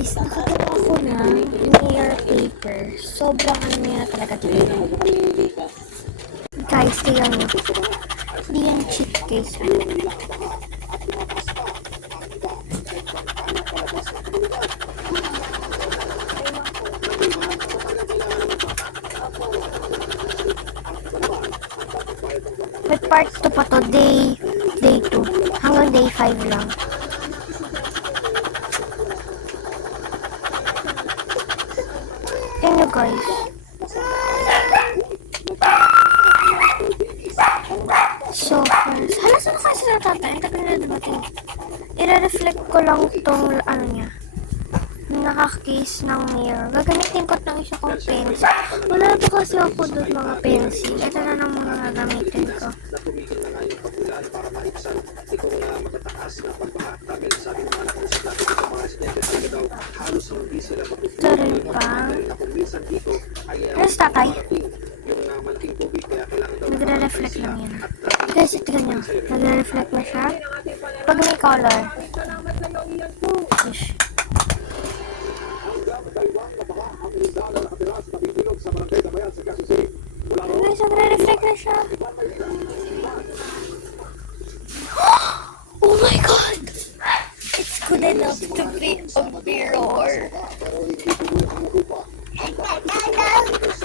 Guys, nakagawa ko ng layer paper. Sobrang ano niya talaga dito. Guys, tingnan nyo. Hindi yan cheap, guys. May part 2 pa to. Day 2. Hanggang day 5 lang. Tingnan guys. So, hala, saan ko kasi natatay? Ang tabi na dumating. I-reflect ko lang itong ano niya. Nakakase ng mirror. Gagamitin ko itong isa kong pencil. Wala pa kasi ako doon mga pencil. Ito na lang mga gagamitin ko. Ito rin pa. Ano sa tatay? Nagre-reflect lang yan. Guys, ito ganyan. Nagre-reflect na siya. Pag may color. Ish. Guys, nagre-reflect na siya. Oh my god! It's good enough to be a mirror.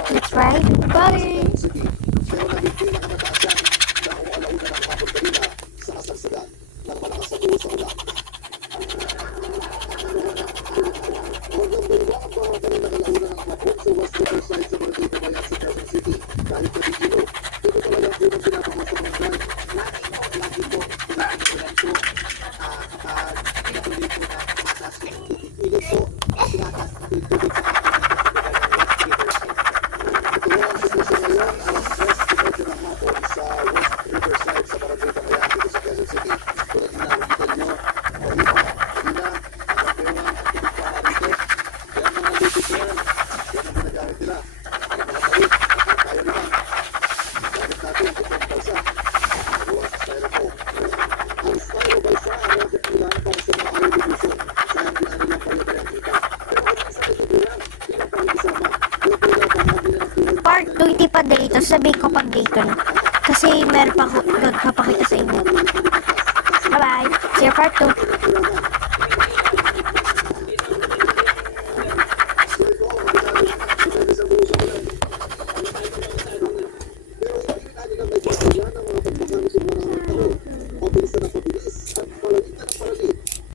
Let's ride bye. Part 20 pa dito. Sabihin ko pag dito na. Kasi meron pa ako papakita sa inyo. Bye bye. See you part 2.